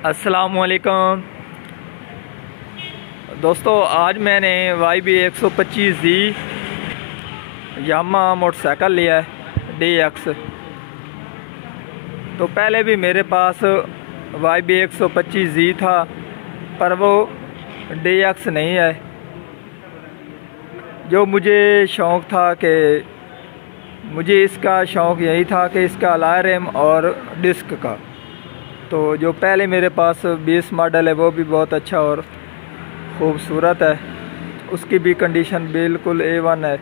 अस्सलामुअलैकुम दोस्तों, आज मैंने YB125Z यामा मोटरसाइकिल लिया है DX। तो पहले भी मेरे पास YB125Z था, पर वो DX नहीं है। जो मुझे शौक़ था कि मुझे इसका शौक़ यही था कि इसका अलॉय रिम और डिस्क का। तो जो पहले मेरे पास 20 मॉडल है वो भी बहुत अच्छा और ख़ूबसूरत है, उसकी भी कंडीशन बिल्कुल A1 है।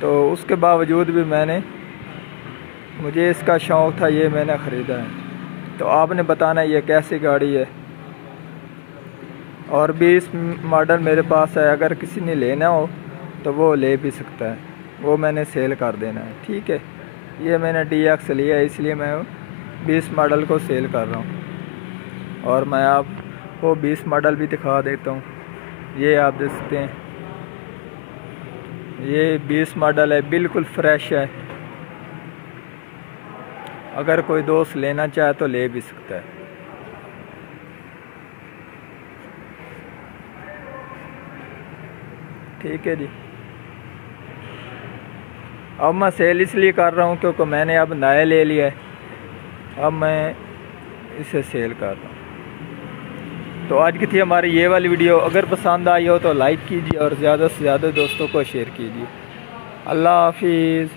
तो उसके बावजूद भी मुझे इसका शौक़ था, ये मैंने ख़रीदा है। तो आपने बताना ये कैसी गाड़ी है। और 20 मॉडल मेरे पास है, अगर किसी ने लेना हो तो वो ले भी सकता है, वो मैंने सेल कर देना है। ठीक है, ये मैंने DX लिया है, इसलिए मैं 20 मॉडल को सेल कर रहा हूँ। और मैं आपको 20 मॉडल भी दिखा देता हूँ। ये आप देख सकते हैं, ये 20 मॉडल है, बिल्कुल फ्रेश है। अगर कोई दोस्त लेना चाहे तो ले भी सकता है। ठीक है जी। अब मैं सेल इसलिए कर रहा हूँ क्योंकि मैंने अब नया ले लिया है, अब मैं इसे सेल कर रहा हूँ। तो आज की थी हमारी ये वाली वीडियो। अगर पसंद आई हो तो लाइक कीजिए और ज़्यादा से ज़्यादा दोस्तों को शेयर कीजिए। अल्लाह हाफिज़।